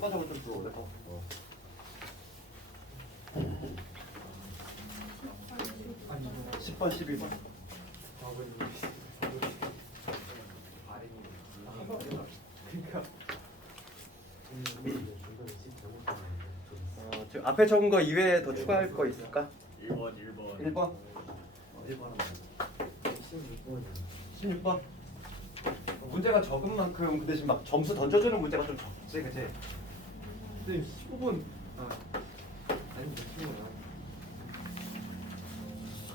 추가적으로 좀 줘. 그래서 10번, 11번. 지금 앞에 적은 거 이외에 더 추가할 거 있을까? 1번 1번? 16번? 문제가 적은 만큼 그 대신 막 점수 던져주는 문제가 좀 적지, 그치? 선생님 15번 아니 15번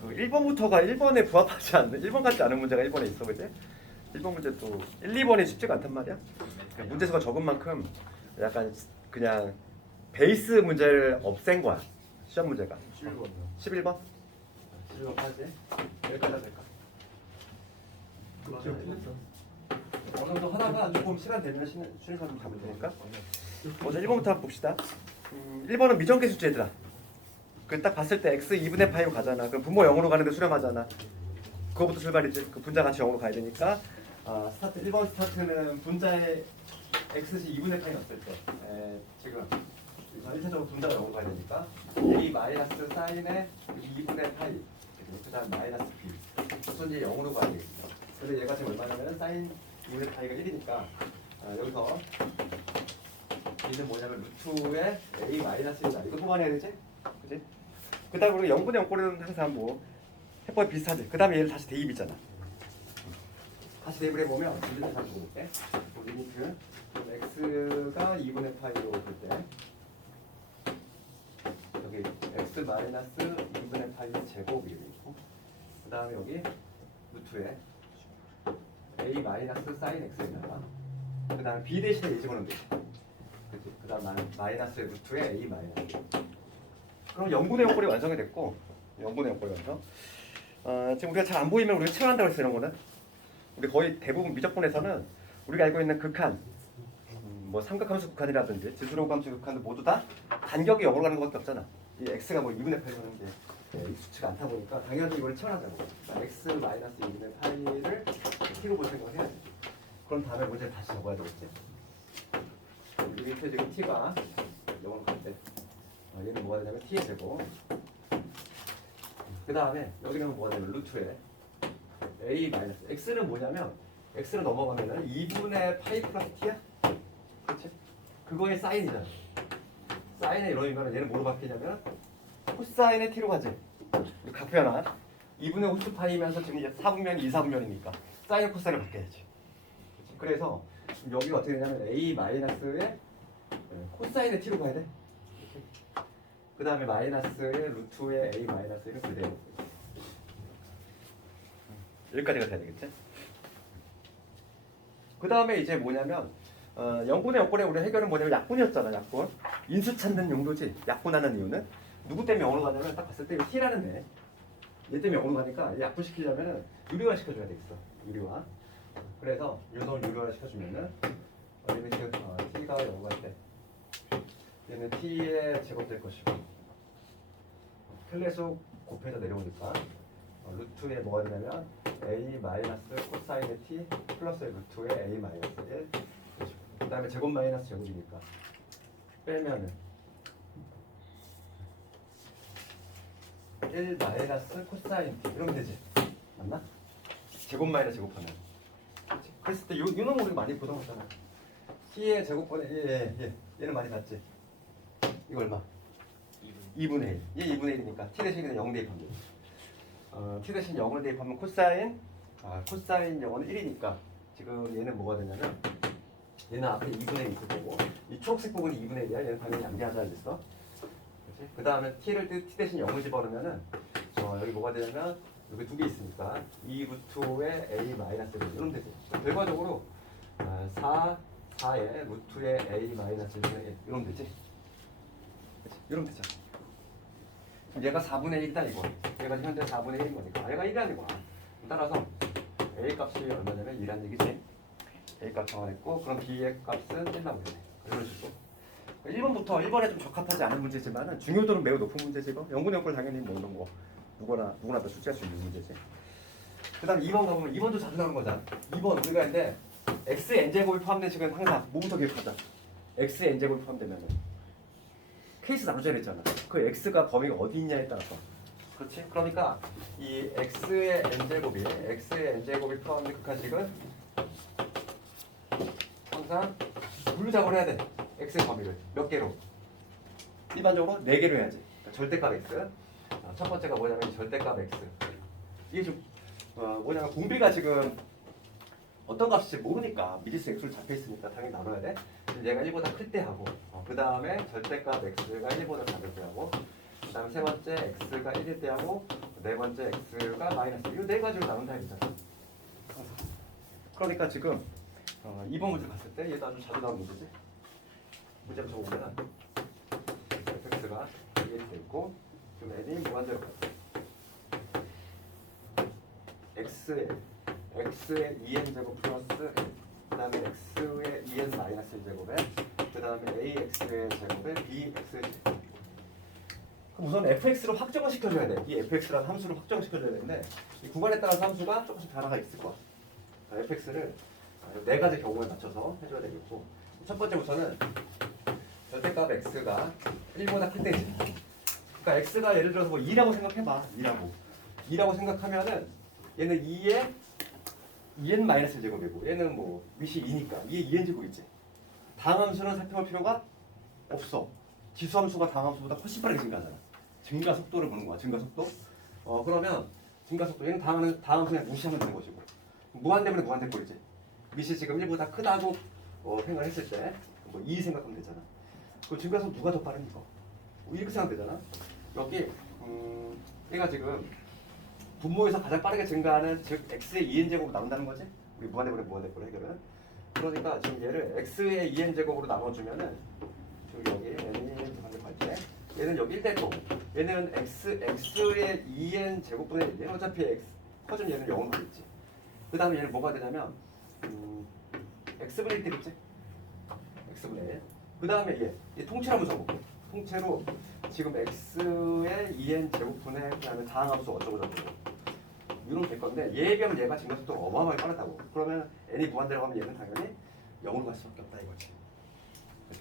그 1번부터가 1번에 부합하지 않는 1번 같지 않은 문제가 1번에 있어, 그치? 1번 문제 또 1, 2번이 쉽지가 않단 말이야. 그러니까 문제수가 적은 만큼 약간 그냥 베이스 문제를 없앤 거야. 시험 문제가. 11번이요. 11번? 11번까지? 여기까지 될까? 지금 틀렸어. 어느 정도 하다가 조금 시간 되면 쉬는 사람 잡을 테니까. 먼저 1번부터 한번 봅시다. 1번은 미정계 수지 얘들아. 그 딱 봤을 때 x 2분의 파이로 가잖아. 그럼 분모 0으로 가는데 수렴하잖아. 그거부터 출발이지. 그 분자 같이 0으로 가야 되니까. 스타트 1번 스타트는 분자의 x시 2분의 파이 넣었을 때 지금 1차적으로 분자가 0으로 가야 되니까 a 마이너스 사인의 2분의 파이 그 다음 마이너스 b 우선 이제 0으로 가야 되겠어. 근데 얘가 지금 얼마냐면 사인 2분의 파이가 1이니까 여기서 b는 뭐냐면 루트의 a 마이너스 1이다. 이거 뽑아내야 되지? 그지? 그 다음에 우리 0분의 0꼴은 항상 뭐 해법이 비슷하지. 그 다음에 얘를 다시 대입이잖아. 다시 대입을 해보면 이렇게 다시 볼게. 리미트 x가 2분의 파이로 볼 때 여기 x 마이너스 2분의 파이 제곱 이렇게 있고 그 다음에 여기 루트에 a 마이너스 사인 x에다가 그 다음에 b 대신에 a 집어넣으면 되지. 그 다음 마이너스 루트에 a 마이너스. 그럼 0분의 0꼴이 완성이 됐고 0분의 0꼴이 완성. 지금 우리가 잘 안 보이면 우리가 채워낸다고 했어요. 이런 거는 우리 거의 대부분 미적분에서는 우리가 알고 있는 극한 뭐 삼각함수 극한이라든지 지수로함수 극한도 모두 다 간격이 0으로 가는 것밖에 없잖아. 이 x가 뭐 2분의 8이라는 게 익숙치가 않다 보니까 당연히 이걸 채워나자고. 그러니까 x 마이너스 2분의 8을 t로 볼 생각을 해야지. 그럼 다음에 문제를 다시 적어야 되겠지. 이 밑에 지금 t가 0으로 갈 때 얘는 뭐가 되냐면 t의 제곱 그 다음에 여기는 뭐가 되냐면 루트에 a 마이너스 x는 뭐냐면 x로 넘어가면은 2분의 파이 플러스 t야. 그렇지? 그거의 사인이잖아. 사인의 이론이면 얘는 뭐로 바뀌냐면 코사인의 t로 가지. 우리 각표하나 2분의 호수 파이면서 지금 이제 4분면이 2, 4분면이니까 사인 코사인을 바뀌어야지. 그래서 여기가 어떻게 되냐면 a 마이너스의 코사인의 t로 가야 돼. 그 다음에 마이너스의 루트의 a 마이너스를 그대로. 여기까지가 돼야 되겠지? 그 다음에 이제 뭐냐면 0분의 0꼴에 우리 해결은 뭐냐면 약분이었잖아. 약분. 인수 찾는 용도지. 약분하는 이유는 누구 때문에 0으로 가냐면 딱 봤을 때 t라는 얘 때문에 0으로 가니까 약분시키려면 유리화 시켜줘야 되겠어. 유리화. 그래서 이 놈을 유리화 시켜주면은 얘는 지금 t가 0으로 갈 때 얘는 t의 제곱 될 것이고 클래속 곱해서 내려오니까 루트에 뭐가 되냐면 a 마이너스 코사인의 t 플러스 루트의 a 마이너스 1. 그 다음에 제곱 마이너스 제곱이니까 빼면은 1 마이너스 코사인 t 이러면 되지. 맞나? 제곱 마이너스 제곱하면. 그랬을 때 요놈 우리가 많이 보던 거잖아. t의 제곱분의 얘는 많이 봤지. 이거 얼마? 2분의 1. 얘 2분의 1이니까 t 대신 그냥 0 대입하면 돼. t 대신 0을 대입하면 코사인 코사인 0은 1이니까 지금 얘는 뭐가 되냐면 얘는 앞에 2분의 1 있을 거고 이 초록색 부분이 2분의 1이야. 얘는 당연히 양배하자 알겠어? 그 다음에 t 대신 0을 집어넣으면은 여기 뭐가 되냐면 여기 두 개 있으니까 2 루트의 a 마이너스 1 이러면 되지. 결과적으로 4의 루트의 a 마이너스 1 이러면 되지. 이러면 되잖아. 얘가 4분의 1이다 이거. 얘가 현재 4분의 1인 거니까 얘가 1이 아니고 따라서 a 값이 얼마냐면 2란 얘기지. a 값 정하냈고 그럼 b의 값은 1 나오겠네. 이런 식으로 1번부터 1번에 좀 적합하지 않은 문제지만은 중요도는 매우 높은 문제지. 이거 0분의 0꼴 당연히 뭐 이런 거 누구나 다 숙지할 수 있는 문제지. 그 다음 2번 가보면 2번도 자주 나오는 거잖아. 2번 우리가 근데 x n제곱이 포함된 식은 항상 뭐부터 기억하자. x의 n제곱이 포함되면은 케이스 나눠줘야 되잖아. 그 x가 범위가 어디 있냐에 따라서. 그렇지? 그러니까 이 x의 n제곱이 포함된 극한식은 항상 분류작업을 해야 돼. x의 범위를 몇 개로? 일반적으로 4개로 해야지. 그러니까 절대값 x. 첫 번째가 뭐냐면 절대값 x. 이게 좀 뭐냐면 공비가 지금 어떤 값일지 모르니까 미지수 x로 잡혀 있으니까 당연히 나눠야 돼. 얘가 1보다 클 때 하고, 그 다음에 절대값 x가 1보다 작을 때 하고, 그 다음에 세 번째 x가 1일 때 하고, 네 번째 x가 마이너스. 이 네 가지로 나눈다 이거잖아. 그러니까 지금 2번 문제 봤을 때 얘도 아주 자주 나오는 문제지. 문제를 적어보면 fx가 1일 때 있고, 지금 n이 무한대로 x의 2n제곱 플러스 그 다음에 x의 2n 마이너스 1제곱에 그 다음에 ax의 제곱에 bx의 제곱. 그럼 우선 fx로 확정을 시켜줘야 돼. 이 fx라는 함수를 확정을 시켜줘야 되는데 이 구간에 따라서 함수가 조금씩 변화가 있을 거야. fx를 네 가지 경우에 맞춰서 해줘야 되겠고, 첫 번째부터는 절대값 x가 1보다 클 때지. 그러니까 x가 예를 들어서 뭐 2라고 생각해봐. 2라고 생각하면은 얘는 2의 2n 마이너스 제곱이고 얘는 뭐 위시 2니까 2의 2n 제곱 있지. 다음 함수는 살펴볼 필요가 없어. 지수함수가 다음 함수보다 훨씬 빠르게 증가하잖아. 증가 속도를 보는 거야. 증가 속도. 그러면 증가 속도 얘는 다음 함수 그냥 무시하면 되는 것이고, 무한대면 무한대 꼴이지. 미시 지금 1보다 크다고 생각을 했을 때 뭐 2 생각하면 되잖아. 그 증가 속도 누가 더 빠르니까 이렇게 생각되잖아. 여기 얘가 지금 분모에서 가장 빠르게 증가하는 즉 x의 2n제곱으로 나온다는 거지? 우리 무한대꼴 해결은. 그러니까 지금 얘를 x의 2n제곱으로 나눠주면은 지금 여기 n이 무한대꼴 때 얘는 여기 1될 거고 얘는 x의 2n제곱분의 1. 얘는 어차피 x 커지면 얘는 0으로 가겠지. 그 다음에 얘는 뭐가 되냐면 x분의 1 되겠지? x분의 1. 그 다음에 얘 통째로 한번 적어볼게. 통째로 지금 x의 2n 제곱분의 그 다음에 다항함수 어쩌고 이렇게 될 건데 얘에 비하면 얘가 증가 속도가 어마어마하게 빠르다고. 그러면 n이 무한대로 하면 얘는 당연히 0으로 갈 수밖에 없다 이거지.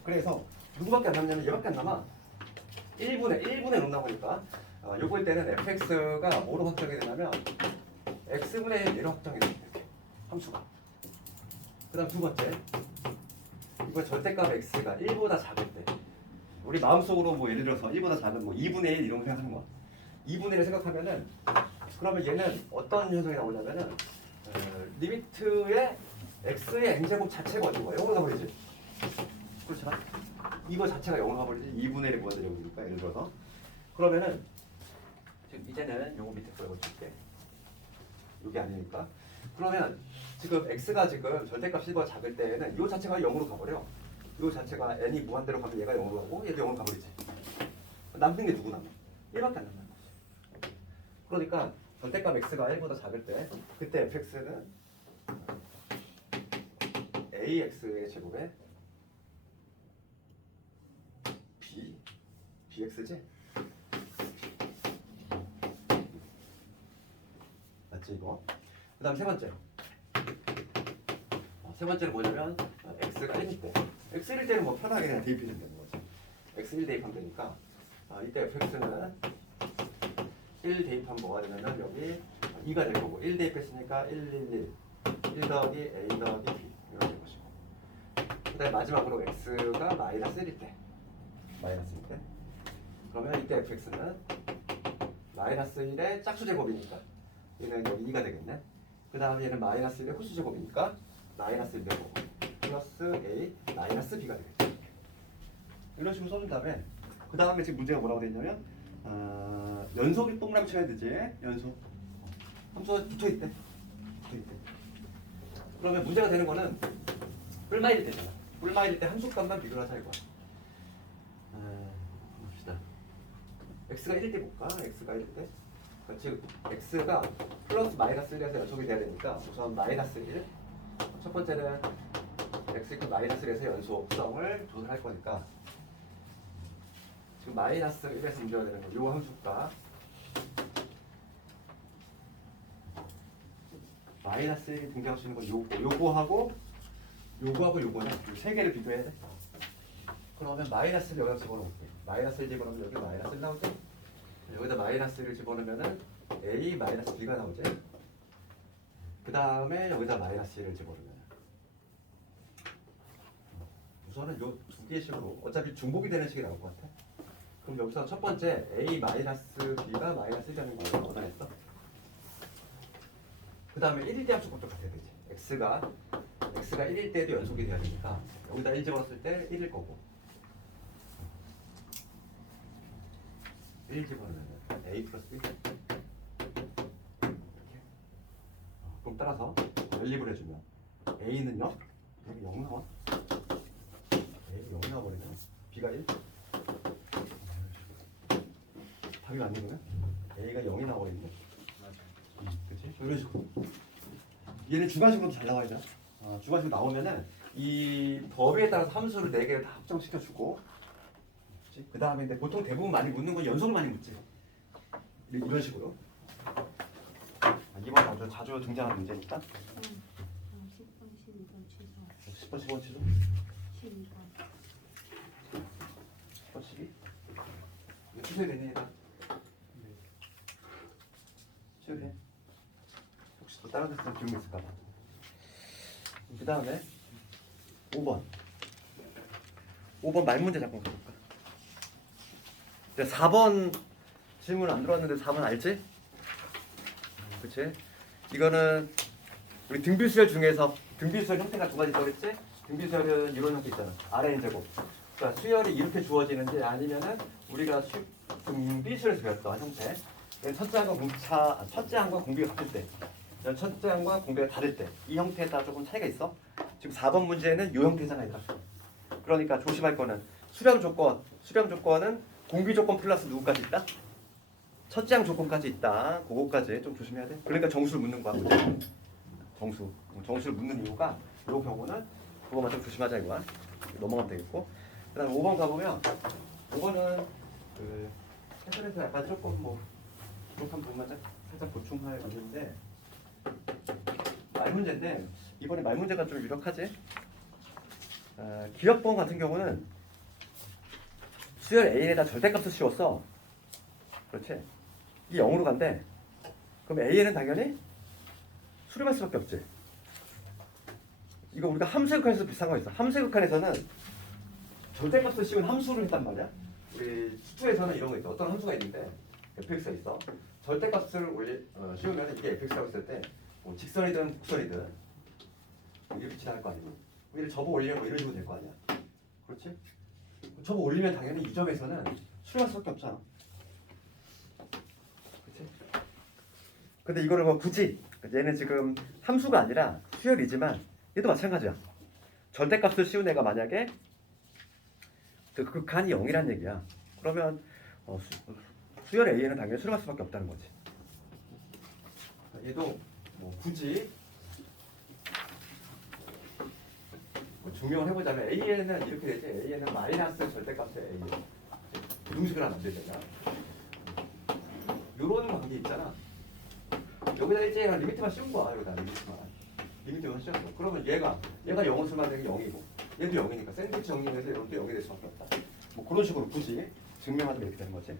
그래서 누구밖에 안 남냐면 얘밖에 안 남아. 1분의 0 나오니까 요거일 때는 fx가 뭐로 확정이 되냐면 x분의 1로 확정이 돼. 이렇게 함수가. 그 다음 두 번째 이거 절대값 x가 1보다 작을 때 우리 마음속으로 뭐 예를 들어서 1보다 작은 뭐 2분의 1 이런 거 생각하는 거야. 2분의 1을 생각하면은 그러면 얘는 어떤 현상이 나오냐면은 리미트의 x의 n제곱 자체가 어딘 거야? 0으로 가버리지. 그렇잖아. 이거 자체가 0으로 가버리지. 2분의 1이 뭐가 되려니까 예를 들어서 그러면은 지금 이제는 요거 밑에 거 줄게. 이게 아니니까. 그러면 지금 x가 지금 절대값 1보다 작을 때에는 이 자체가 0으로 가버려. 이 자체가 n이 무한대로 가면 얘가 0으로 가고 얘도 0으로 가버리지. 남는 게 누구 남아? 1밖에 안 남는 거지. 그러니까 절대값 x가 1보다 작을 때 그때 fx는 ax의 제곱에 bx지? 맞지 이거? 그 다음 세 번째. 세 번째는 뭐냐면 x가 1일 때 x 1일 때는 뭐 편하게 그냥 대입해주면 되는 거지. x 1 대입하면 되니까 이때 fx는 1 대입하면 뭐가 되냐면 여기 2가 될 거고 1 대입했으니까 1 더하기 a 더하기 b 이렇게 될 것이고 그 다음에 마지막으로 x가 마이너스 1일 때 그러면 이때 fx는 마이너스 1의 짝수 제곱이니까 얘는 여기 2가 되겠네. 그 다음에 얘는 마이너스 1의 홀수 제곱이니까 마이너스 1 되고 플러스 a 마이너스 b가 되겠죠. 이런 식으로 써준 다음에 그 다음에 지금 문제가 뭐라고 되어 있냐면 연속이 동그라미 쳐야 되지. 연속 함수가 붙어있대. 그러면 문제가 되는 거는 뿔마일 때잖아. 뿔마일 때 함수값만 비교를 하자 이거야. 봅시다. x가 1일 때 볼까? x가 1일 때 즉 x가 플러스 마이너스 1에서 연속이 돼야 되니까 우선 마이너스 1 첫 번째는 x 마이너스 1에서 연속성을 조절할 거니까 지금 마이너스 1에서 문제가 되는 거 요 함수가 마이너스 1이 등장할 수 있는 건 요거하고 요거냐 이 세 개를 비교해야 돼. 그러면 마이너스를 여기다 집어넣을게. 마이너스를 집어넣으면 여기 마이너스를 나오지. 여기다 마이너스를 집어넣으면은 A 마이너스 B가 나오지. 그 다음에 여기다 마이너스 1을 집어넣으면 우선은 요 두 개식으로 어차피 중복이 되는 식이 나올 것 같아. 그럼 여기서 첫 번째 A 마이너스 B가 마이너스 1이라는 걸 얻어냈어. 그 다음에 1일 때 합수 꼭 똑같아야 되지. X가 1일 때도 연속이 돼야 되니까 여기다 1 집어넣었을 때 1일 거고 1 집어넣으면 A 플러스 B 이렇게. 그럼 따라서 연립을 해주면 A는요 여기 0 나와. A 0 나와버리면 B가 1. 답이 맞는 거네. A가 0이 나와버리는데. 그치? 이런 식으로. 얘는 주관식으로도 잘 나와야 돼. 주관식으로 나오면은 이 범위에 따라서 함수를 4개를 다 합정시켜주고 그 다음에 근데 보통 대부분 많이 묻는 건 연속을 많이 묻지. 이런 식으로. 이번 자주 등장하는 문제니까 10번, 12번 취소. 10번, 15번 취소 12번. 10번, 12 이거 취소되니 얘가? 취소돼. 혹시 또 다른 데 쓰는 기억이 있을까 봐. 그 다음에 5번 말문제 잠깐 가볼까? 4번 질문 안 들어왔는데 4번 알지? 그치? 이거는 우리 등비수열 중에서 등비수열 형태가 두 가지 있다고 그랬지? 등비수열은 이런 형태 있잖아. RN 제곱. 그러니까 수열이 이렇게 주어지는지 아니면은 우리가 등비수열에서 배웠던 형태. 첫째 항과 공비가 같을 때, 첫째 항과 공비가 다를 때, 이 형태에 따라 조금 차이가 있어. 지금 4번 문제는 이 형태잖아, 얘들아. 그러니까 조심할 거는 수렴 조건은 공비 조건 플러스 누구까지 있다? 첫째 항 조건까지 있다. 그거까지 좀 조심해야 돼. 그러니까 정수를 묻는 거야. 정수를 묻는 이유가 이 경우는 그거만 좀 조심하자 이거야. 넘어가면 되겠고. 그다음 5번 가보면 5번은 그 해설에서 약간 조금 뭐 부족한 부분만 살짝 보충할 문제인데 말문제인데 이번에 말문제가 좀 유력하지. 기억번 같은 경우는 수열 A에다 절대값을 씌웠어. 그렇지? 이 0으로 간대. 그럼 A에는 당연히 수렴할 수밖에 없지. 이거 우리가 함수극한에서 비슷한 거 있어. 함수극한에서는 절대값을 씌운 함수를 했단 말이야. 우리 수투에서는 이런 거 있어. 어떤 함수가 있는데 fx가 있어. 절대값을 씌우면 이게 fx라고 했을 때 뭐 직선이든 곡선이든 이렇게 지나갈 거 아니고 얘를 접어 올리면 뭐 이런 식으로 될 거 아니야. 그렇지? 접어 올리면 당연히 이 점에서는 수렴할 수밖에 없잖아. 그렇지? 근데 이거를 뭐 굳이 얘는 지금 함수가 아니라 수열이지만 얘도 마찬가지야. 절대값을 씌운 애가 만약에 그 극한이 0이란 얘기야. 그러면 수열 A에는 당연히 수렴할 수밖에 없다는 거지. 얘도 뭐 굳이 뭐 증명을 해보자면 A에는 이렇게 되지. A에는 마이너스 절대값의 A 부등식을 하면 안 되잖아. 요런 관계 있잖아. 여기다 이제 리미트만 씌운 거야. 여기다 리미트만 씌웠어. 그러면 얘가 0을 쓰면 되는 게 0이고 얘도 0이니까 샌드위치 정리해서 이것도 0이 될 수밖에 없다. 뭐 그런 식으로 굳이 증명하면 이렇게 되는 거지.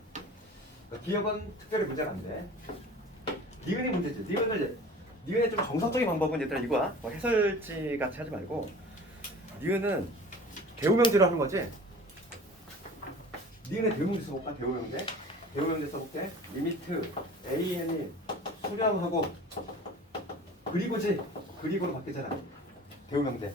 그러니까 기억은 특별히 문제가 안 돼. 니은이 문제지. 니은의 좀 정석적인 방법은 얘들아 이거야. 뭐 해설지 같이 하지 말고 니은은 대우명제로 하는 거지. 니은의 대우명제 써볼까? 대우명제 써볼게. 리미트 AN이 수렴하고 그리고로 바뀌잖아. 대우명제.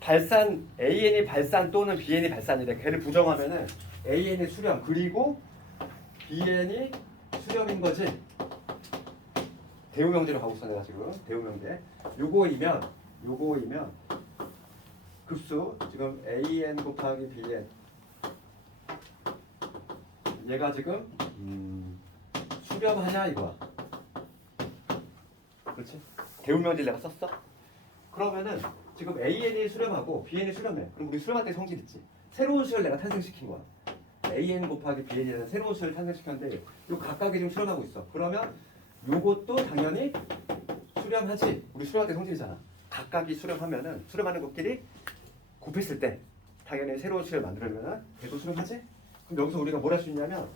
발산 AN이 발산 또는 BN이 발산이래. 걔를 부정하면은 AN이 수렴 그리고 BN이 수렴인 거지. 대우명제로 가고 있어 내가 지금. 대우명제. 요거이면 급수 지금 AN 곱하기 BN 얘가 지금 수렴하냐 이거야. 그렇지? 대우명제를 내가 썼어. 그러면은 지금 AN이 수렴하고 BN이 수렴해. 그럼 우리 수렴할 때 성질 있지. 새로운 수를 내가 탄생시킨 거야. AN 곱하기 BN이라는 새로운 수를 탄생시켰는데 요 각각이 지금 수렴하고 있어. 그러면 요것도 당연히 수렴하지. 우리 수렴할 때 성질이잖아. 각각이 수렴하면은 수렴하는 것끼리 곱했을 때 당연히 새로운 수를 만들려면 궤도 수렴하지? 그럼 여기서 우리가 뭘 할 수 있냐면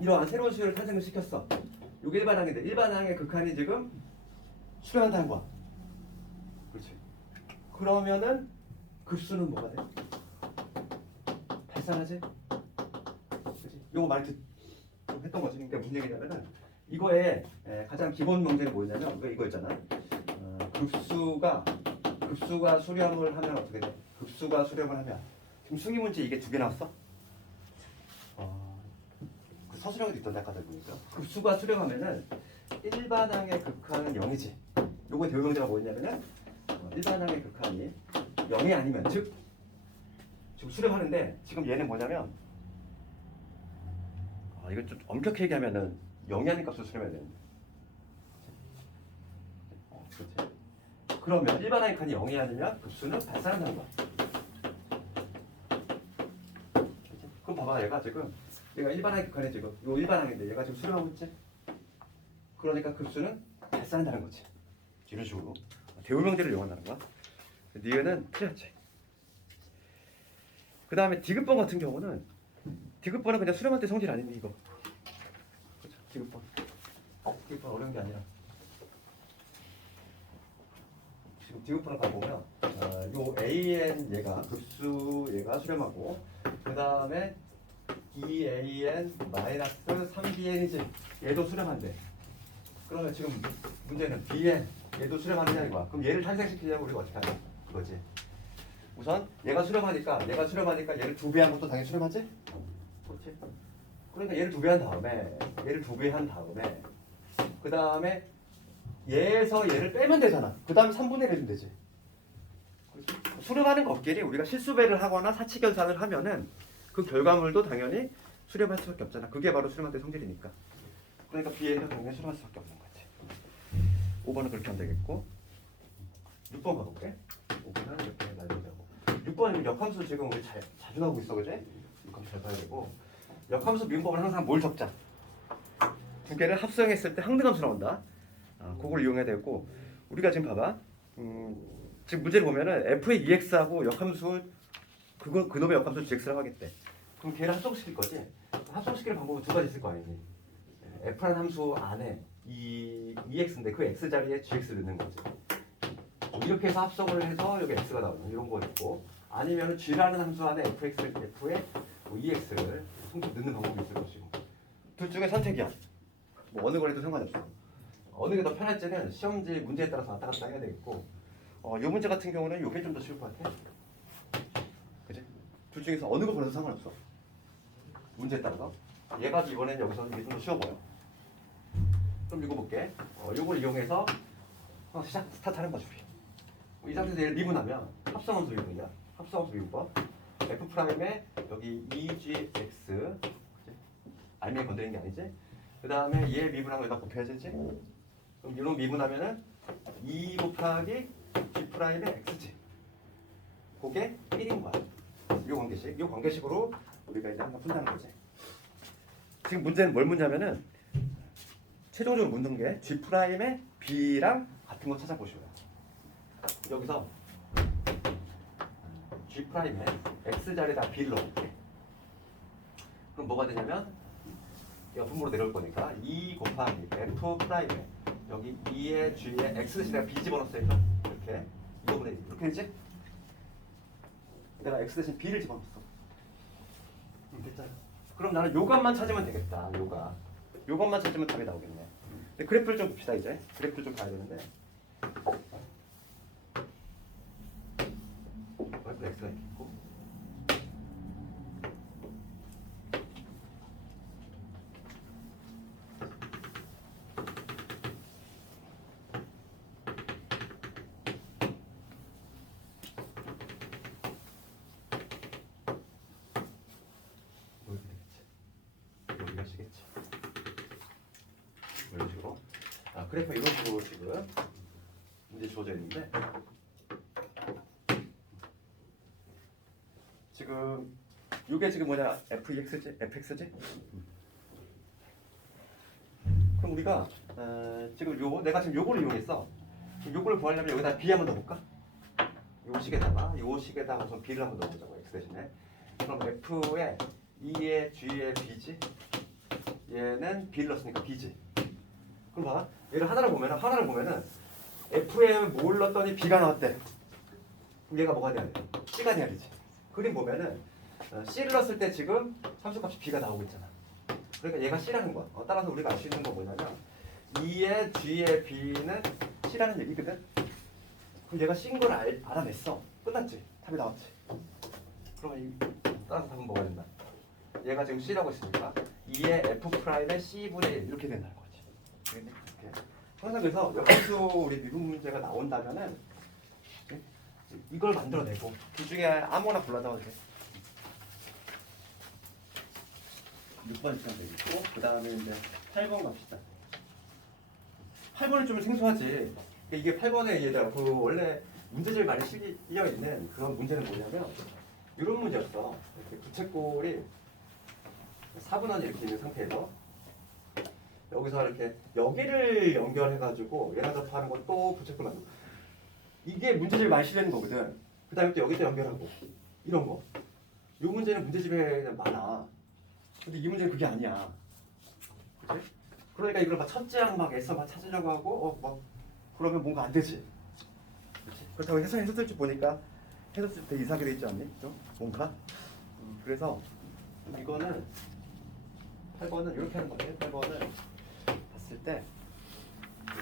이러한 새로운 수를 탄생을 시켰어. 이게 일반항인데 일반항의 극한이 지금 수렴한다는 거야. 그렇지. 그러면은 급수는 뭐가 돼? 발산하지? 그렇지. 요거 많이 좀 했던 거지. 그러니까 무슨 얘기냐면은 이거에 가장 기본 문제는 뭐냐면 이거 있잖아. 급수가 수렴을 하면 어떻게 돼? 급수가 수렴을 하면 지금 수기 문제 이게 2개 나왔어? 그 서술형에도 있던데 아까 보니까 급수가 수렴하면은 일반항의 극한은 0이지. 요거의 대응 문제가 뭐였냐면은 일반항의 극한이 0이 아니면 즉 지금 수렴하는데 지금 얘는 뭐냐면 이거 좀 엄격히 얘기하면은 0이 아닌 값을 수렴해야 되는데 그렇지. 그러면 일반항의 극한이 0이 아니면 급수는 발산한다는 거야. 그렇지? 그럼 봐봐 얘가 지금 얘가 일반항의 극한이 지금 요 일반항인데 얘가 지금 수렴하고 있지. 그러니까 급수는 발산한다는 거지. 이런 식으로 대우명제를 이용한다는 거야. 니은은 틀렸지. 그 다음에 디귿번 같은 경우는 디귿번은 그냥 수렴할 때 성질 아닌데 이거. 그렇죠. 디귿번. 디귿번 어려운 게 아니라. 지금 디귿번을 가보면 요 AN 얘가 급수 얘가 수렴하고 그 다음에 DAN 마이너스 3BN이지. 얘도 수렴한대. 그러면 지금 문제는 BN 얘도 수렴하느냐 이거야. 그럼 얘를 탄생시키려면 우리가 어떻게 하냐 그거지. 우선 얘가 수렴하니까 얘를 2배 한 것도 당연히 수렴하지? 그렇지? 그러니까 얘를 2배 한 다음에 그 다음에 얘에서 얘를 빼면 되잖아. 그 다음에 3분의 1 해주면 되지. 그렇지? 수렴하는 것끼리 우리가 실수배를 하거나 사칙연산을 하면은 그 결과물도 당연히 수렴할 수밖에 없잖아. 그게 바로 수렴할 때 성질이니까. 그러니까 BN도 당연히 수렴할 수밖에 없는 거지. 5번은 그렇게 하면 되겠고 6번 가볼게. 5번은 이렇게 날리자고. 6번은 역함수 지금 우리 자주 나오고 있어, 그지? 역함수 잘 봐야 되고 역함수 미분법은 항상 뭘 적자? 2개를 합성했을 때 항등함수 나온다. 그걸 이용해야 되고 우리가 지금 봐봐. 지금 문제를 보면은 f의 2x하고 역함수 그놈의 역함수 gx라고 하겠대. 그럼 걔를 합성시킬 거지? 합성시키는 방법은 2가지 있을 거 아니니? f라는 함수 안에 2x인데 그 x 자리에 gx를 넣는 거지. 이렇게 해서 합성을 해서 여기 x가 나오는 이런 거 있고 아니면 g라는 함수 안에 f의 2x를 통째로 넣는 방법이 있을 것이고 둘 중에 선택이야. 뭐 어느 걸 해도 상관이 없어. 어느 게 더 편할지는 시험지 문제에 따라서 왔다 갔다 해야 되겠고 이 문제 같은 경우는 이게 좀 더 쉬울 것 같아. 그치? 둘 중에서 어느 거 보내도 상관없어. 문제에 따라서 얘가 이번엔 여기서 이게 좀 더 쉬워 보여. 그럼 이거 볼게. 이걸 이용해서 스타트하는 거지. 이 상태에서 얘를 미분하면 합성함수 미분이야. 합성함수 미분법. f 프라임에 여기 2gx 알맹이 건드리는 게 아니지. 그 다음에 얘 미분한 거 여기다 곱해야지. 그럼 이런 미분하면은 2 곱하기 g 프라임의 x지. 그게 1인 거야. 이 관계식으로 우리가 이제 한번 푼다는 거지. 지금 문제는 뭘 묻냐면은 최종적으로 묻는 게 g 프라임의 b랑 같은 거 찾아보시고요. 여기서 g 프라임에 x 자리에다 b를 넣을게. 그럼 뭐가 되냐면 얘가 분모로 내려올 거니까 2 곱하기 f 프라임에 여기 2의 g에 x 대신에 b 집어넣었으니까 이렇게 2분의 1 이렇게 되지? 내가 x 대신 b를 집어넣었어. 됐잖아. 그럼 나는 요 값만 찾으면 되겠다. 요것만 찾으면 답이 나오겠네. 근데 그래프를 좀 봅시다 이제. 그래프를 좀 봐야 되는데. 그래프 x가 있고. 여기가 시겠지. 이런 식으로. 그래프 이런 식으로 지금 문제 주어져 있는데 지금 이게 지금 뭐냐 fx지? fx지? 그럼 우리가 지금 내가 지금 요거를 이용했어. 요거를 구하려면 여기다 b 한번 넣어볼까? 요 식에다가 우선 b를 한번 넣어보자고. X 대신에. 그럼 F에 E에 G에 B지? 얘는 B를 넣었으니까 B지. 그럼 봐. 얘를 하나를 보면은 F에 뭘 넣었더니 B가 나왔대. 그럼 얘가 뭐가 돼야 돼? C가 돼야 되지. 그림 보면은 C를 넣었을 때 지금 함수값이 B가 나오고 있잖아. 그러니까 얘가 C라는 거야. 따라서 우리가 알 수 있는 건 뭐냐면 E에 G에 B는 C라는 얘기거든. 그럼 얘가 C인 걸 알아냈어. 끝났지. 답이 나왔지. 그러면 따라서 답은 뭐가 된다? 얘가 지금 C라고 했으니까 E의 F'의 C분의 1 이렇게 된다는 거지. 알겠니? 이렇게. 항상 그래서 역함수 우리 미분 문제가 나온다면은 이걸 만들어내고 둘 중에 아무거나 골라다가 돼. 6번 시간 되겠고 그 다음에 이제 8번 갑시다. 8번은 좀 생소하지. 이게 8번에 얘들아 그 원래 문제집에 많이 실려 있는 그런 문제는 뭐냐면 이런 문제였어. 이렇게 부채꼴이 4분원이 이렇게 있는 상태에서 여기서 이렇게 여기를 연결해가지고 얘랑 접하는 건 또 부채꼴 만들고 이게 문제집에 많이 실려 있는 거거든. 그 다음에 또 여기도 연결하고 이런 거. 이 문제는 문제집에 많아. 근데 이 문제는 그게 아니야. 그치? 그러니까 이걸 막 첫째랑 막 애써 막 찾으려고 하고 막 그러면 뭔가 안 되지. 그치? 그렇다고 해석할 줄 보니까 해석할 때 이상하게 돼 있지 않니? 좀? 뭔가? 그래서 이거는 8번은 이렇게 하는 거예요. 8번은 봤을 때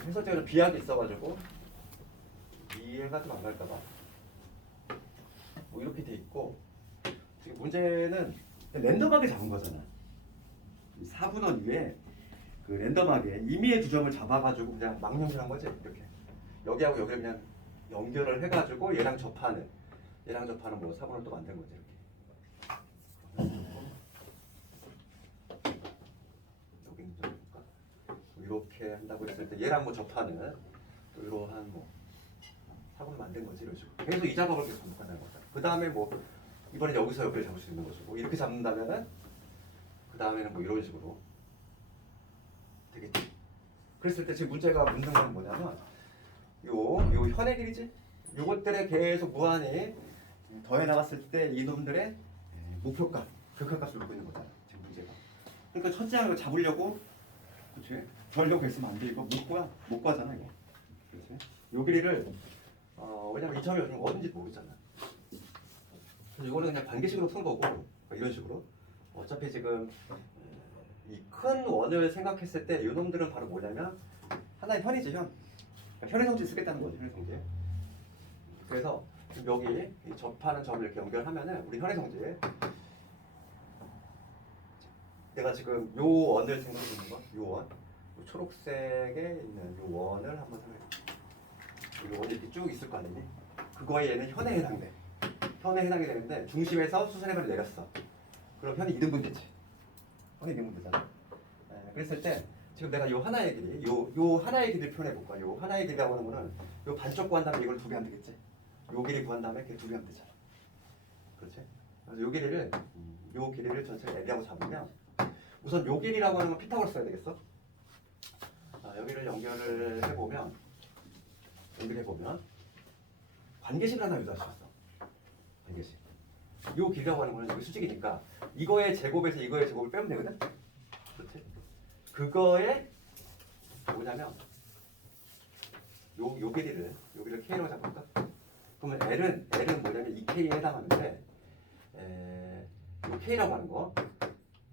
해석적으로 비약이 있어가지고 이해가 좀 안 갈까봐 뭐 이렇게 돼 있고 지금 문제는 랜덤하게 잡은 거잖아. 4분원 위에 그 랜덤하게 임의의 두 점을 잡아가지고 그냥 막 연결한 거지. 이렇게 여기하고 여기를 그냥 연결을 해가지고 얘랑 접하는 뭐 4분원 또 만든 거지. 이렇게 여기는 좀 볼까? 이렇게 한다고 했을 때 얘랑 뭐 접하는 또 이러한 뭐 4분원 만든 거지. 이런 식으로 계속 이 작업을 계속 반복한다는 거다. 그 다음에 뭐 이번에 여기서 여기를 잡을 수 있는 것이고 이렇게 잡는다면은 그 다음에는 뭐 이런 식으로 되겠지. 그랬을 때 지금 문제가 묻는 건 뭐냐면 요 현의 길이지. 요것들에 계속 무한히 더해 나갔을 때 이놈들의 목표값, 극한값을 놓고 있는 거잖아. 지금 문제가. 그러니까 첫째 하나 잡으려고 그렇지? 벌려고 했으면 안 돼. 이거 못 구하잖아 이거. 그렇지? 요 길이를 왜냐면 이 점이 요즘 어딘지 모르잖아. 그래서 이거는 그냥 관계식으로 푼 거고 이런 식으로 어차피 지금 이 큰 원을 생각했을 때 이놈들은 바로 뭐냐면 하나의 현이지 현. 그러니까 현의 성질 쓰겠다는 거지 현의 성질. 그래서 여기 이 접하는 점을 이렇게 연결하면은 우리 현의 성질 내가 지금 요 원을 생각해 보는 거, 요 원, 요 초록색에 있는 요 원을 한번 생각해. 요 원이 이렇게 쭉 있을 거 아니니? 그거에 얘는 현에 해당돼. 현에 해당이 되는데 중심에서 수선해발을 내렸어. 그럼 현이 2등분 되지. 현이 2등분 되잖아. 그랬을 때 지금 내가 요 하나의 길이, 요 하나의 길이를 표현해 볼까? 요 하나의 길이라고 하는 거는 요 반쪽 구한 다음에 이걸 2배 하면 되겠지? 요 길이 구한 다음에 걔 2배 하면 되잖아. 그렇지? 그래서 요 길이를 전체를 L이라고 잡으면 우선 요 길이라고 하는 건 피타고라스 써야 되겠어? 여기를 연결을 해보면 관계식을 하나 유도할 수 있어. 관계식. 요 길이라고 하는 거는 여기 수직이니까 이거의 제곱에서 이거의 제곱을 빼면 되거든? 그렇지? 그거에 뭐냐면 요 길이를 K라고 잡을까? 그러면 L은 뭐냐면 이 K에 해당하는데 요 K라고 하는 거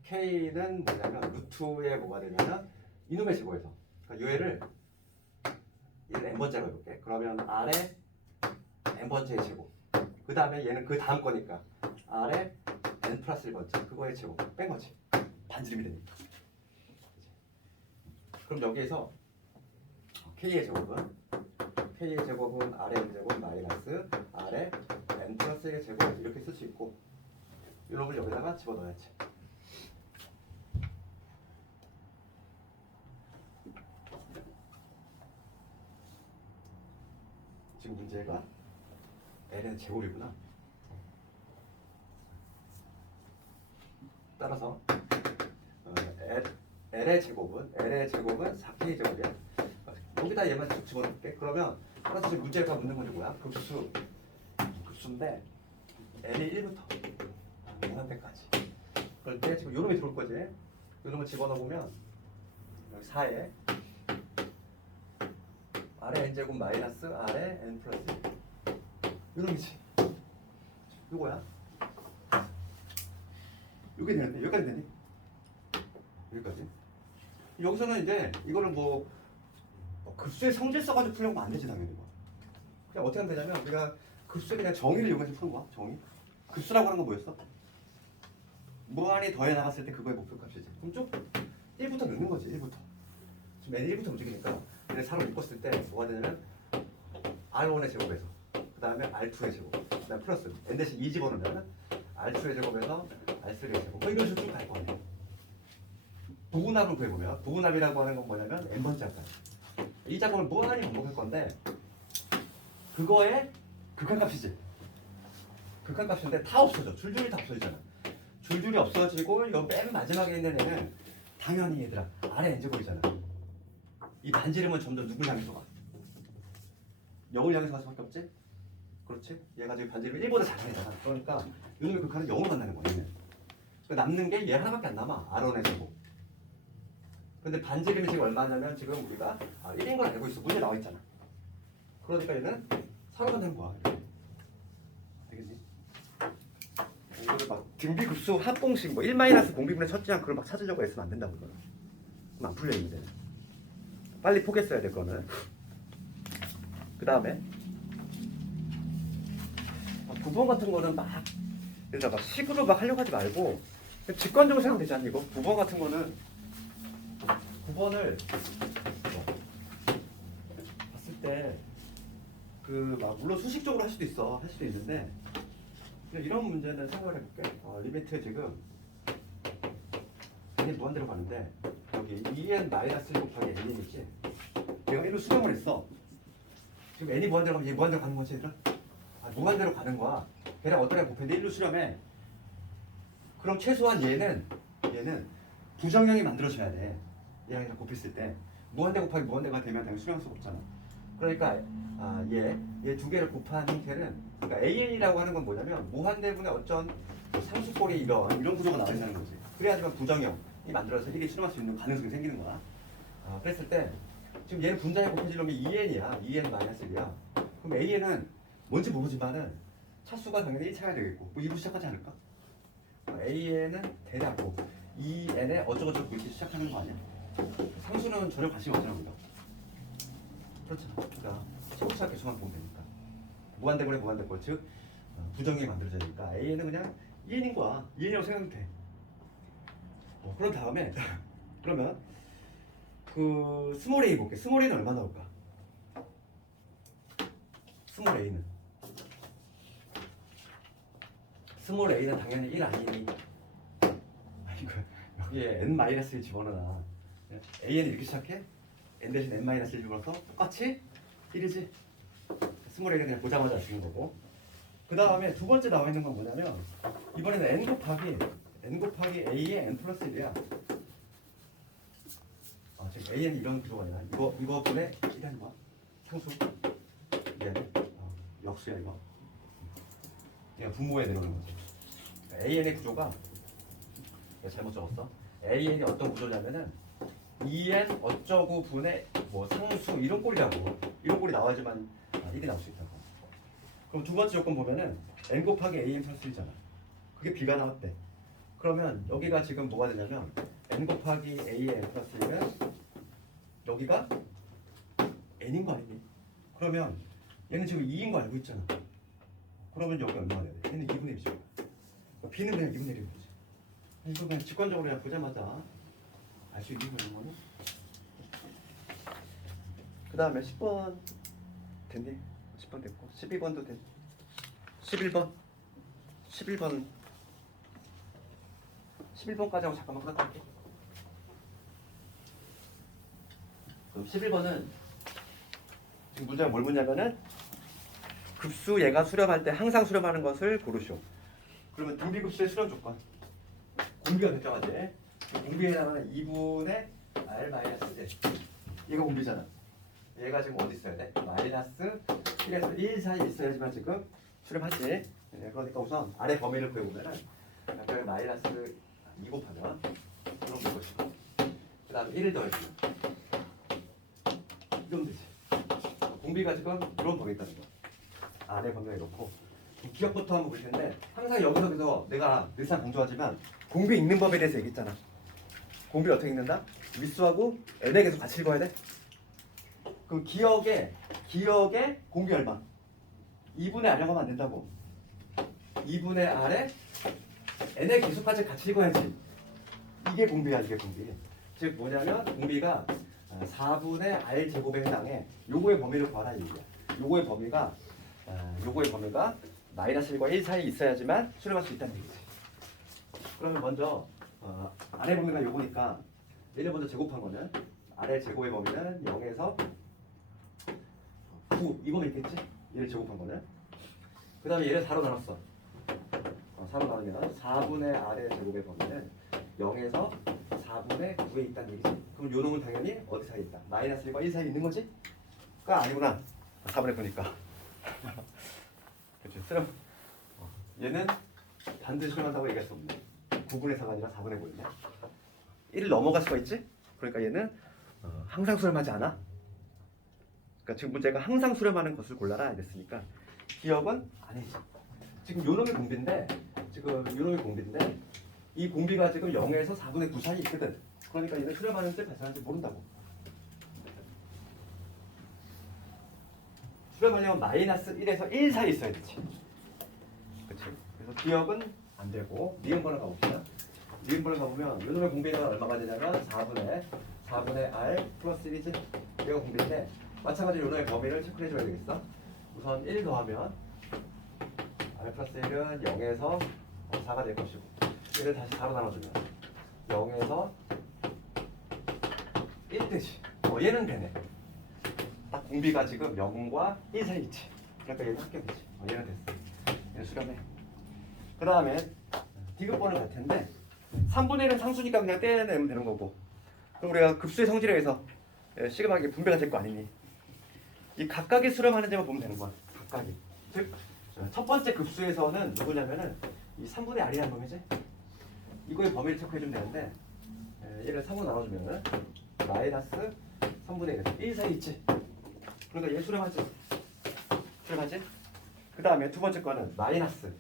K는 뭐냐면 루트에 뭐가 되냐면 이놈의 제곱에서 그러니까 요 애를 n번째로 해볼게. 그러면 아래 n번째의 제곱 그 다음에 얘는 그 다음 거니까 아래 n 플러스 1번째 그거의 제곱 뺀 거지. 반지름이 되니까. 그럼 여기에서 K의 제곱은 아래 n 제곱 마이너스 아래 n 플러스 1의 제곱 이렇게 쓸 수 있고 이놈을 여기다가 집어넣어야지. 지금 문제가 L은 제곱이구나. 따라서 L의 제곱은 4K 제곱이야. 여기다 얘만 쭉 집어넣을게. 그러면 따라서 지금 문제가 묻는 건 뭐야? 급수인데 N이 1부터 상태까지. 그럴 때 지금 요놈이 들어올 거지. 요놈을 집어넣으면 여기 4에 아래 n제곱 마이너스 아래 n 플러스 1. 요놈이지. 요거야. 요게 되는데 여기까지 되니? 여기까지. 여기서는 이제 이거를 뭐 급수의 성질 써가지고 풀려고 하면 안 되지 당연히. 그냥 어떻게 하면 되냐면 우리가 급수에 그냥 정의를 이용해서 푸는 거야. 정의. 급수라고 하는 건 뭐였어? 무한히 더해 나갔을 때 그거의 목표값이지. 그럼 쭉 1부터 넣는 거지. 1부터. 지금 n 1부터 움직이니까 얘네 4로 묶었을 때 뭐가 되냐면 R1의 제곱에서 그 다음에 R2의 제곱 그 다음에 플러스 n 대신 2 집어넣으면 R2의 제곱에서 R3의 제곱 뭐 이런 식으로 쭉 갈 거예요. 부분합을 구해보면 부분합이라고 하는 건 뭐냐면 n번째 합까지 이 작업을 무한히 반복할 건데 그거의 극한값이지. 극한값인데 다 없어져. 줄줄이 다 없어지잖아. 줄줄이 없어지고 이 맨 마지막에 있는 애는 당연히 얘들아 아래 n제곱이잖아. 이 반지름은 점점 누굴 향해서 가? 0을 향해서 갈 수밖에 없지? 그렇지? 얘가 지금 반지름 1보다 작아지잖아. 그러니까 요놈의 극한은 0으로 만나는 거야. 얘는. 그러니까 남는 게 얘 하나밖에 안 남아. R1의 제곱. 근데 반지름이 지금 얼마냐면 지금 우리가 1인 걸 알고 있어. 문제 나와 있잖아. 그러니까 얘는 4로 간다는 거야. 되겠니? 이거를 막 등비급수 합공식 뭐 1 공비분의 첫째 항 그걸 막 찾으려고 애쓰면 안 된다고 이거는. 그럼 안 풀려 있는데. 빨리 포기했어야 될 거는. 그 다음에 9번 같은 거는 막 그래서 막 식으로 막 하려고 하지 말고 직관적으로 생각하면 되지 않니 이거? 9번 같은 거는 9번을 봤을 때 그 막 물론 수식적으로 할 수도 있어. 할 수도 있는데 이런 문제는 생각을 해볼게. 리미트 지금 n이 무한대로 가는데 여기 2n-1 곱하기 n이지 내가 1로 수렴을 했어. 지금 n이 무한대로 가면 얘 무한대로 가는 거지 얘들아? 무한대로 가는 거야. 걔랑 어떤 애 곱했는데 1로 수렴해. 그럼 최소한 얘는 부정형이 만들어져야 돼. 얘랑 곱했을 때 무한대 곱하기 무한대가 되면 당연히 수렴할 수가 없잖아. 그러니까 얘 두 개를 곱한 형태는 그러니까 AN이라고 하는 건 뭐냐면 무한대분의 어쩐 상수꼴이 이런 구조가 나와있다는 거지. 그래야지만 부정형이 만들어서 이게 수렴할 수 있는 가능성이 생기는 거야. 그랬을 때 지금 얘는 분자에 곱해질 놈이 2n이야. 2n-1이야. 그럼 AN은 뭔지 모르지만은 차수가 당연히 1차가 되겠고 뭐 2로 시작하지 않을까? AN은 대략 2n에 어쩌고저쩌고 이렇게 시작하는 거 아니야? 상수는 전혀 관심이 없잖아 우리가. 그렇잖아. 그러니까 차곡차 개수만 보면 되니까. 무한대분의 무한대꼴 즉 부정이 만들어져야 되니까 AN은 그냥 2n인 거야. 2n이라고 생각하면 돼. 그런 다음에 그러면 그 스몰 a 볼게. 스몰 a는 얼마 나올까? 스몰 a는 당연히 1 아니니? 아이고 여기에 n-1을 집어넣어. AN이 이렇게 시작해? n 대신 n-1을 집어넣어서 똑같이 1이지? 스몰 a는 그냥 보자마자 주는 거고. 그 다음에 두 번째 나와 있는 건 뭐냐면 이번에는 n 곱하기 a의 n 플러스 1이야. 지금 a는 이런 구조가 아니라 이거 분의 1하는 거야. 상수. 얘는 역수야 이거. 얘가 분모에 내려오는 거지. 그러니까 AN의 구조가 내가 잘못 적었어. AN이 어떤 구조냐면은 2n 어쩌고 분의 뭐 상수 이런 꼴이라고. 이런 꼴이 나와야지만 1이 나올 수 있다고. 그럼 두 번째 조건 보면은 n 곱하기 an 플러스 1잖아. 그게 b가 나왔대. 그러면 여기가 지금 뭐가 되냐면 n 곱하기 a의 n 플러스 1은 여기가 n인 거 아니니? 그러면 얘는 지금 2인 거 알고 있잖아. 그러면 여기 얼마가 돼야 돼? 얘는 2분의 1이죠. b는 그냥 2분의 1인 거지. 이거 그냥 직관적으로 그냥 보자마자 알 수 있는 거는 거는. 그 다음에 10번 됐니? 10번 됐고 12번도 됐. 11번까지 하고 잠깐만 끝낼게. 그럼 11번은 지금 문제가 뭘 묻냐면은 급수 얘가 수렴할 때 항상 수렴하는 것을 고르시오. 그러면 등비급수의 수렴 조건 공비가 결정하지. 공비에 해당하는 2분의 r-1 얘가 공비잖아. 얘가 지금 어디 있어야 돼? 마이너스 1에서 1 사이에 있어야지만 지금 수렴하지. 그러니까 우선 아래 범위를 구해보면은 그러니까 마이너스 2 곱하면 이런 거 것이고 그 다음에 1을 더해주면 이러면 되지. 공비가 지금 이런 범위 있다는 거. 안에 범위에 놓고 기억부터 한번 볼 텐데 항상 여기서 내가 늘상 강조하지만 공비 읽는 법에 대해서 얘기했잖아. 공비 어떻게 읽는다? 윗수하고 n에 계속 같이 읽어야 돼. 그럼 기억에 공비 얼마? 2분의 r이라고 하면 안 된다고. 2분의 r에 n의 계속까지 같이 읽어야지. 이게 공비야, 이게 공비. 즉 뭐냐면 공비가 4분의 r 제곱에 해당해. 요거의 범위를 구하라 이 얘기야. 요거의 범위가 마이너스 1과 1 사이에 있어야지만 수렴할 수 있다는 얘기지. 그러면 먼저 아래 범위가 요거니까 얘를 먼저 제곱한 거는 아래 제곱의 범위는 0에서 9 이거면 있겠지? 얘를 제곱한 거는 그 다음에 얘를 4로 나눴어. 4로 나누면 4분의 r의 제곱의 범위는 0에서 4분의 9에 있다는 얘기지. 그럼 요 놈은 당연히 어디 사이에 있다? 마이너스 1과 1 사이에 있는 거지? 그거 아니구나. 4분의 9니까. 그렇지. 수렴. 얘는 반드시 수렴한다고 얘기할 수 없네. 9분의 4가 아니라 4분의 9였네. 1을 넘어갈 수가 있지? 그러니까 얘는 항상 수렴하지 않아. 그러니까 지금 문제가 항상 수렴하는 것을 골라라 이랬으니까 기억은 아니지. 지금 요놈이 공비인데 이 공비가 지금 0에서 4분의 9 사이에 있거든. 그러니까 얘는 수렴하는 때 발생하는지 모른다고. 수렴하려면 마이너스 1에서 1 사이에 있어야 되지. 그치? 그래서 기억은 안 되고 니은번호 가봅시다. 니은번호 가보면 요놈의 공비가 얼마가 되냐면 4분의 r 플러스 1이지. 얘가 공비인데 마찬가지로 요놈의 범위를 체크해 줘야 되겠어. 우선 1 더하면 r 플러스 1은 0에서 4가 될 것이고 얘를 다시 4로 나눠주면 0에서 1 되지. 얘는 되네. 딱 공비가 지금 0과 1 사이 있지. 그러니까 얘는 합격이지. 얘는 됐어. 얘는 수렴해. 그 다음에 디귿번호 갈 텐데 3분의 1은 상수니까 그냥 떼내면 되는 거고 그럼 우리가 급수의 성질에 의해서 시그마하게 분배가 될 거 아니니 이 각각이 수렴하는지만 보면 되는 거야. 각각이. 즉 첫 번째 급수에서는 누구냐면은 이 3분의 r이라는 놈이지. 이거의 범위를 체크해주면 되는데 얘를 3으로 나눠주면은 마이너스 3분의 1 사이 있지. 그러니까 얘 수렴하지. 그 다음에 두 번째 거는 마이너스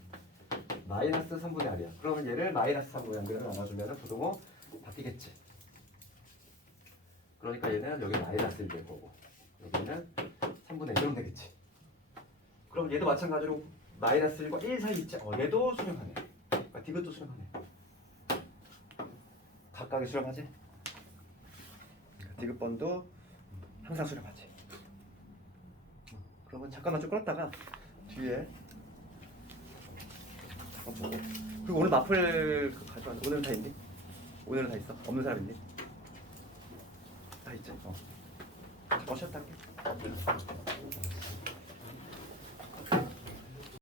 3분의 r이야. 그러면 얘를 마이너스 3분의 r을 나눠주면은 부동호 바뀌겠지. 그러니까 얘는 여기 마이너스 1 될 거고 여기는 3분의 1 이러면 되겠지. 그럼 얘도 마찬가지로 마이너스 1과 1 사이 있지. 얘도 수렴하네. 그러니까 디귿도 수렴하네. 각각이 수렴하지. 디귿번도 항상 수렴하지. 그러면 잠깐만 좀 끌었다가 뒤에 보고. 그리고 오늘 마플 가져왔. 오늘은 다 있니? 오늘은 다 있어? 없는 사람 있니? 다 있지. 잠깐 쉬었다 할게.